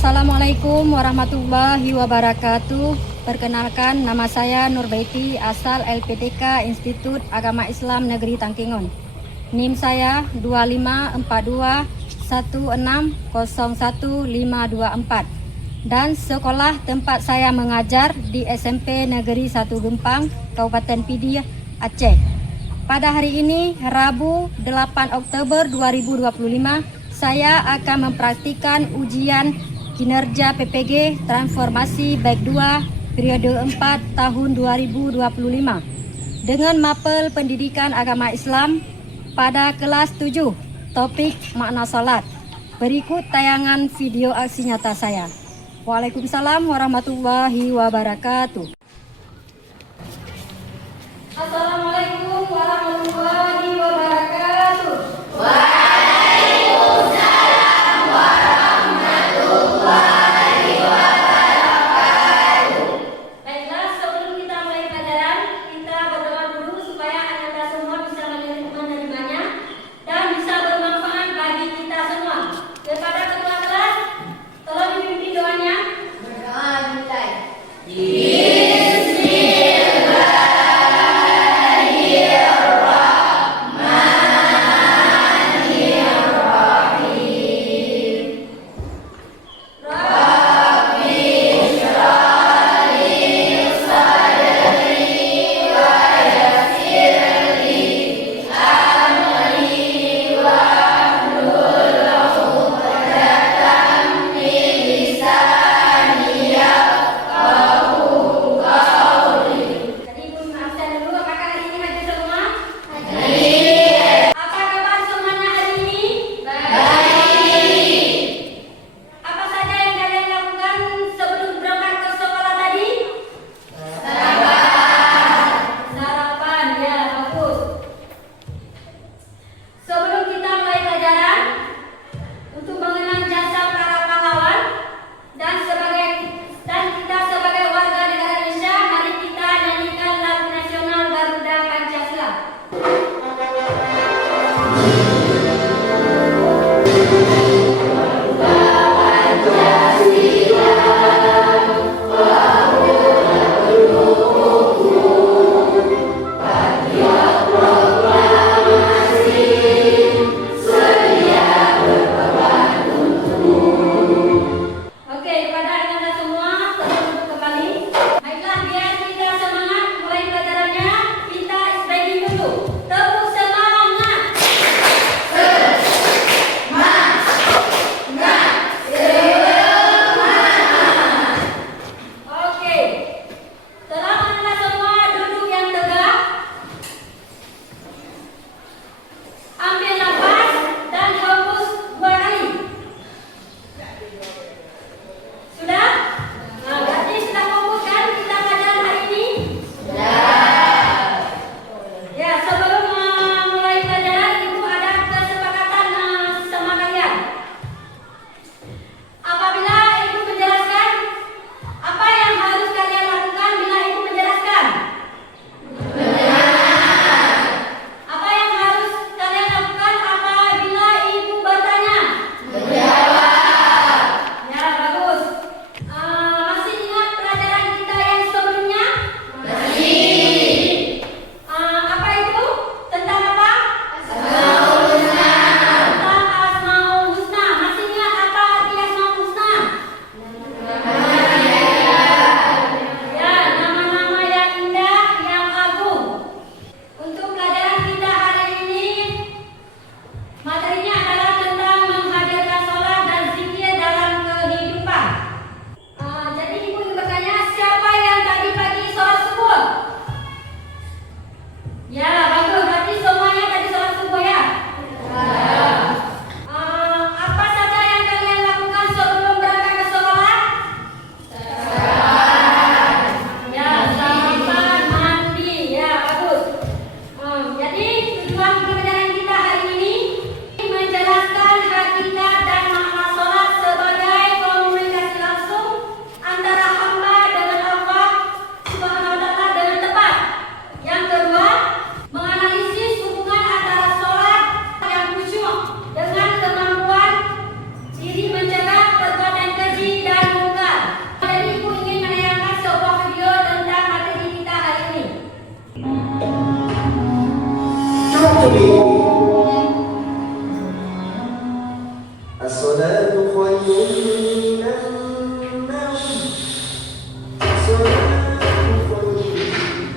Assalamualaikum warahmatullahi wabarakatuh. Perkenalkan, nama saya Nurbaiti, asal LPTK Institut Agama Islam Negeri Tangkingon. NIM saya 2542160154 dan sekolah tempat saya mengajar di SMP Negeri 1 Gempang, Kabupaten Pidi, Aceh. Pada hari ini, Rabu 8 Oktober 2025, saya akan mempraktikkan ujian kinerja PPG Transformasi Baik 2 periode 4 tahun 2025 dengan mapel Pendidikan Agama Islam pada kelas 7, topik makna salat. Berikut tayangan video aksi nyata saya. Waalaikumsalam warahmatullahi wabarakatuh. Assalamualaikum warahmatullahi wabarakatuh. Waalaikumsalam warahmatullahi wabarakatuh. Baiklah, sebelum kita mulai pelajaran, kita berdoa dulu supaya kita semua bisa menerimanya dan bisa bermanfaat bagi kita semua. Kepada ketua kelas, tolong dipimpin doanya. Berdoa dimulai.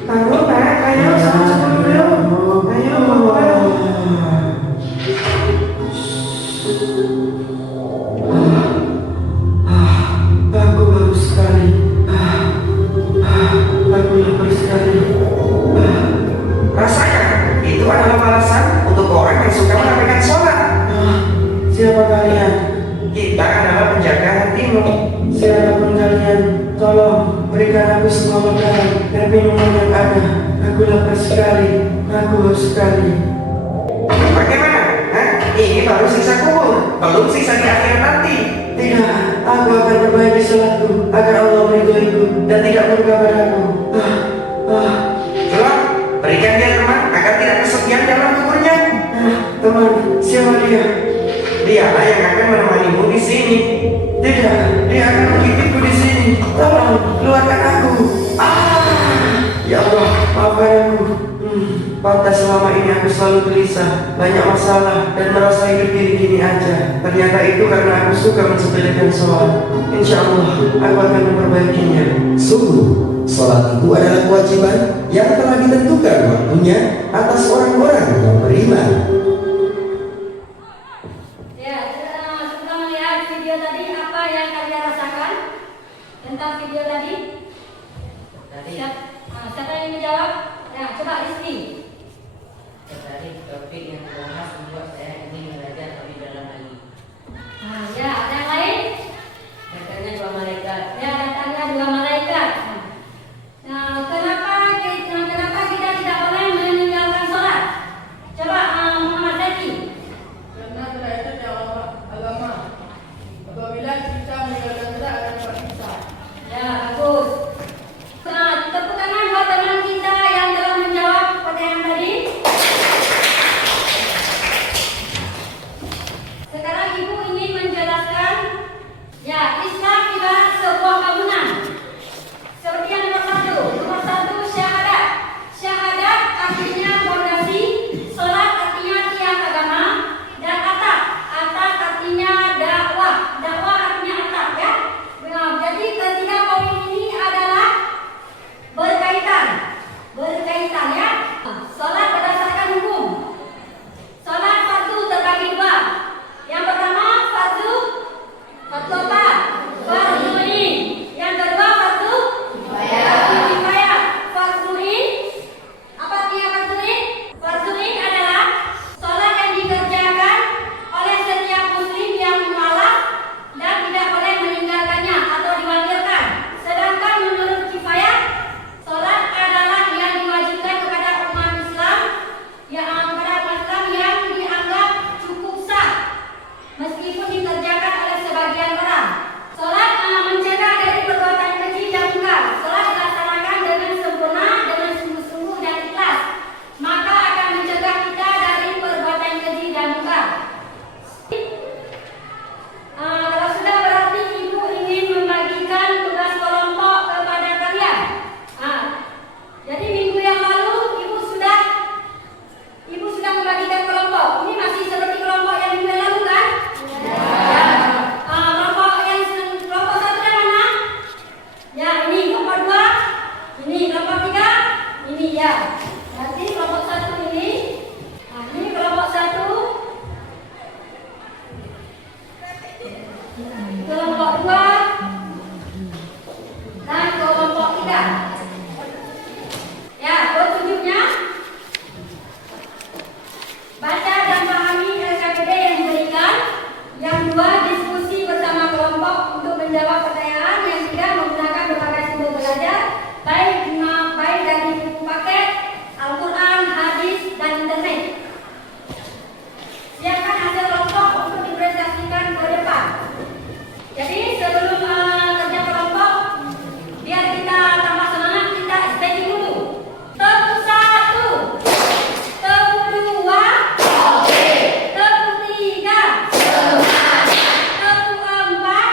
Takut Pak, ayo sama-sama dulu. Ayo, aku haus sekali. Aku lapar sekali. Rasakan, itu adalah balasan untuk orang yang suka menabaikan sholat. Siapa kalian? Kita adalah penjaga hatimu. Siapapun kalian, tolong berikan aku semua makanan dan minuman yang ada. Aku lapar sekali. Aku haus sekali. Bagaimana? Hah? Ini baru sisa kubur, belum sisa di akhirat nanti. Tidak, aku akan perbaiki sholatku agar Allah meridhoiku dan tidak murka padaku. Coba berikan dia teman agar tidak kesepian dalam kuburnya. Teman, siapa dia? Dialah yang akan menemanimu di sini. Tidak, dia akan menggigitku di sini. Tolong keluarkan aku. Ya Allah, maafkan aku. Pantas selama ini aku selalu gelisah, banyak masalah, dan merasa hidup gini-gini aja. Ternyata itu karena aku suka mensepelekan sholat. Insya Allah, aku akan memperbaikinya. Sungguh, sholat itu adalah kewajiban yang telah ditentukan waktunya atas orang-orang yang beriman. Ya, setelah melihat video tadi, apa yang kalian rasakan tentang video tadi? Siapa yang menjawab? Ya, coba Rizky. Tadi topik yang dibahas membuat saya ingin belajar lebih dalam lagi. Ya, ada yang lain? Datangnya dua malaikat. Ya, datangnya dua malaikat. Nah, kenapa kita tidak boleh meninggalkan sholat? Coba Muhammad Zaki. Karena sholat itu adalah agama. Apabila kita meninggalkan sholat akan dapat siksa. Ya, bagus. Nah, tepuk tangan buat teman kita yang telah menjawab pertanyaan tadi. Sekarang Ibu ingin menjelaskan, ya, Islam ibarat sebuah bangunan. Seperti yang nomor satu. Nomor satu, syahadat. Syahadat artinya fondasi, sholat artinya tiang agama, dan atap. Atap artinya dakwah. Dakwah artinya atap, ya. Jadi ketiga poin ini adalah berkaitan ya. Sholat berdasarkan hukum. Sholat fardu terbagi dua. Yang pertama fardu apa? Fardu ain. Yang kedua fardu kifayah. Fardu ain, apa artinya fardu ain? Fardu ain adalah sholat yang dikerjakan oleh setiap muslim yang mukallaf dan tidak boleh meninggalkannya atau diwakilkan. Sedangkan menurut kifayah, sholat adalah yang diwajibkan kepada umat Islam, yang dianggap cukup sah meskipun dikerjakan oleh sebagian orang. Sholat mencegah dari perbuatan keji dan munkar. Sholat dilaksanakan dengan sempurna, dengan sungguh-sungguh dan ikhlas, maka akan mencegah kita dari perbuatan keji dan munkar. Kalau sudah, berarti Ibu ingin membagikan tugas kelompok kepada kalian. Jadi minggu yang lalu Ibu sudah membagikan kelompok. Ini masih seperti kelompok yang minggu yang lalu, kan? Ya. Kelompok satu yang mana? Ya, ini kelompok dua. Ini kelompok tiga. Ini ya. Nanti kelompok satu ini. Ini kelompok satu. Kelompok dua dan kelompok tiga. Ya, petunjuknya baca dan pahami LKPD yang diberikan. Yang dua, diskusi bersama kelompok untuk menjawab pertanyaan. Yang tiga, menggunakan berbagai sumber belajar, baik dari buku paket, Al-Quran, hadis, dan internet. Siapkan hasil kelompok untuk dipresentasikan ke depan. Jadi sebelum kerja kelompok, biar kita tambah semangat, kita stretching dulu. Tepuk satu, tepuk dua, tepuk tiga, tepuk empat,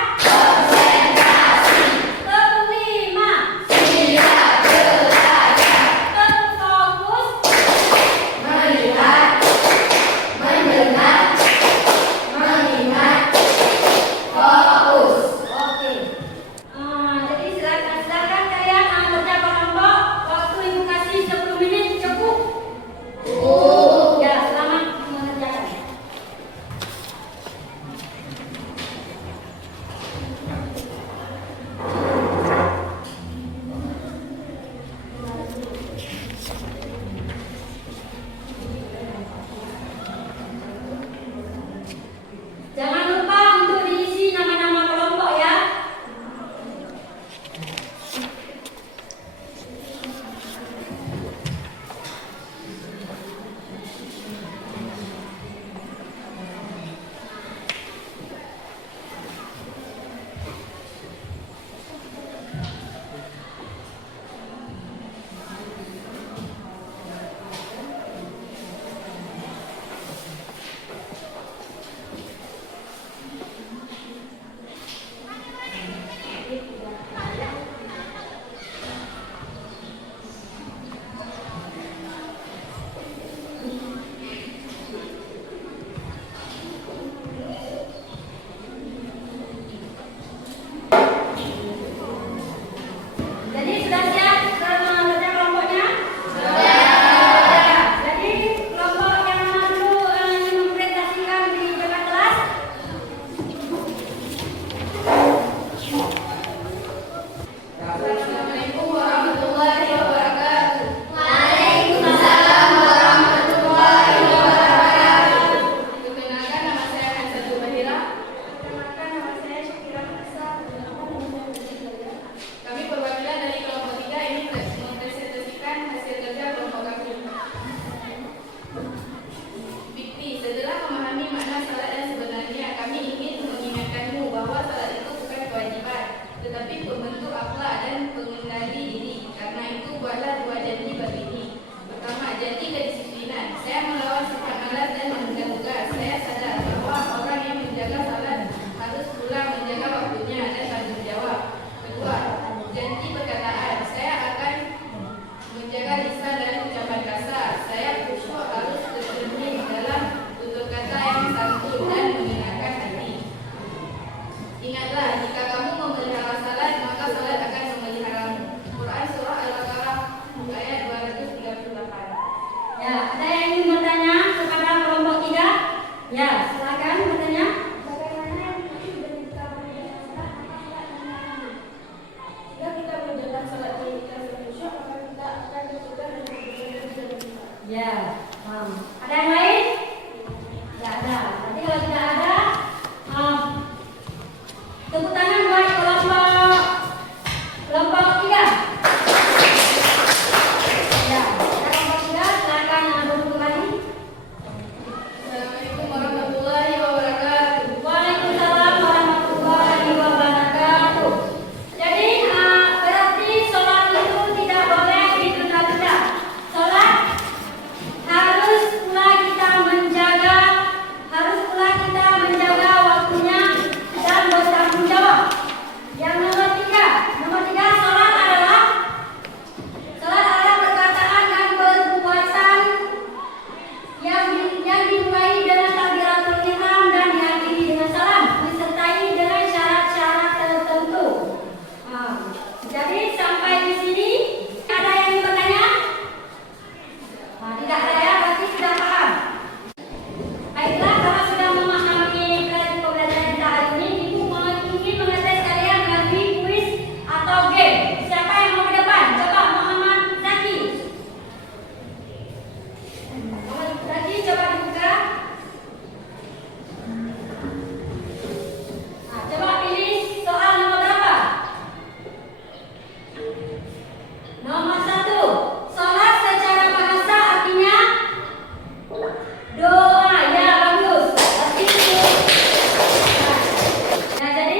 Salat. Jika kamu memelihara salat, maka salat akan memeliharamu. Quran Surah Al-Baqarah ayat 238. Ya, ada yang ingin bertanya kepada kelompok 3? Ya, silakan bertanya. Jika kita menjalankan salat dengan ikhlas dan khusyuk, maka kita akan tercegah dari dosa-dosa dan dosa. Ya, ada yang lain? Tidak ada. Nanti kalau tidak ada, tepuk tangan buat kelompok 3. Ya, kelompok 3 silakan duduk kembali. Assalamualaikum warahmatullahi wabarakatuh. Waalaikumsalam warahmatullahi wabarakatuh. Jadi berarti sholat itu tidak boleh ditunda-tunda. Sholat harus pula kita menjaga waktunya dan bertanggung jawab. Yang nomor tiga, sholat adalah perkataan dan perbuatan yang dimulai dengan takbiratul ihram dan diakhiri dengan salam disertai dengan syarat-syarat tertentu. Jadi sampai di sini ada yang ingin bertanya? Tidak ada ya, berarti sudah paham. Baiklah, kalau sudah memahami pembelajaran kita hari ini, Ibu mungkin mengetes kalian melalui kuis atau game. Siapa yang mau ke depan? Coba Muhammad Zaki. Muhammad Zaki, coba dibuka. Coba pilih soal nomor berapa? Nomor 1. Sholat secara bahasa artinya doa. Ya, bagus. Berarti itu. Nah, jadi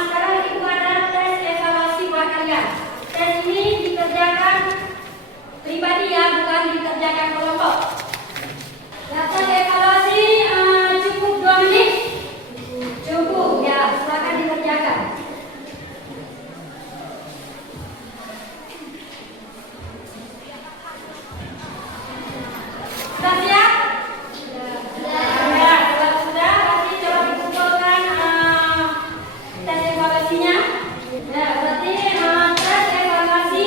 sekarang itu ada tes evaluasi buat kalian. Tes ini dikerjakan pribadi ya, bukan dikerjakan kelompok. Nah, tes evaluasi cukup 2 menit. Cukup ya, silakan dikerjakan. Sudah siap? Ya, kalau sudah, berarti coba dikumpulkan tes evaluasinya. Ya, berarti tes evaluasi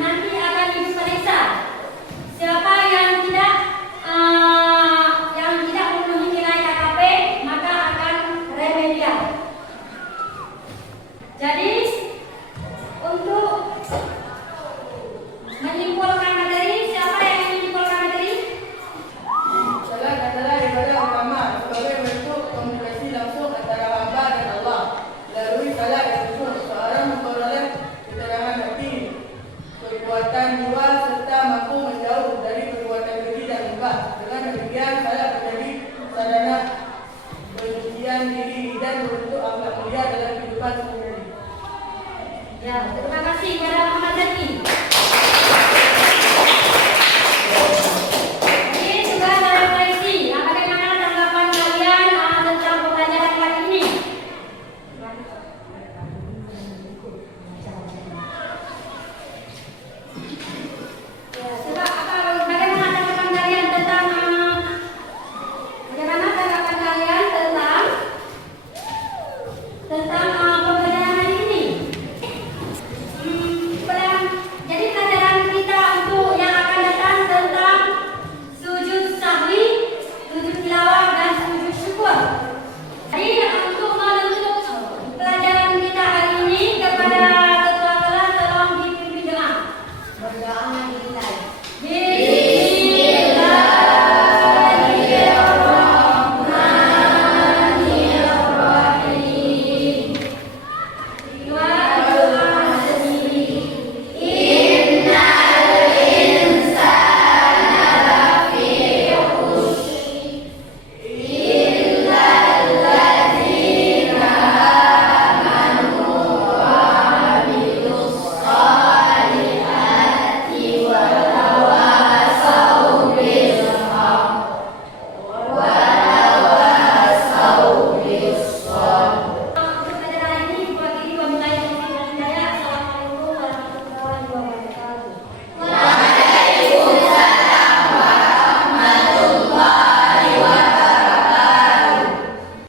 nanti akan diperiksa. Siapa yang tidak memenuhi nilai KKP, maka akan remedial. Jadi untuk menyimpulkan materi, siapa yang ingin menyimpulkan materi? Salat adalah ibadah utama sebagai bentuk komunikasi langsung antara hamba dan Allah. Melalui salat dan khusyuk, seorang memperoleh ketenangan hati, kekuatan jiwa serta mampu menjauh dari perbuatan keji dan mubah. Dengan demikian, salat menjadi sarana penyucian diri dan membentuk akhlak mulia dalam kehidupan sehari-hari. Ya, terima kasih kepada Muhammad Zaki. Ini sudah ada refleksi. Bagaimana tanggapan kalian tentang pembelajaran kali ini?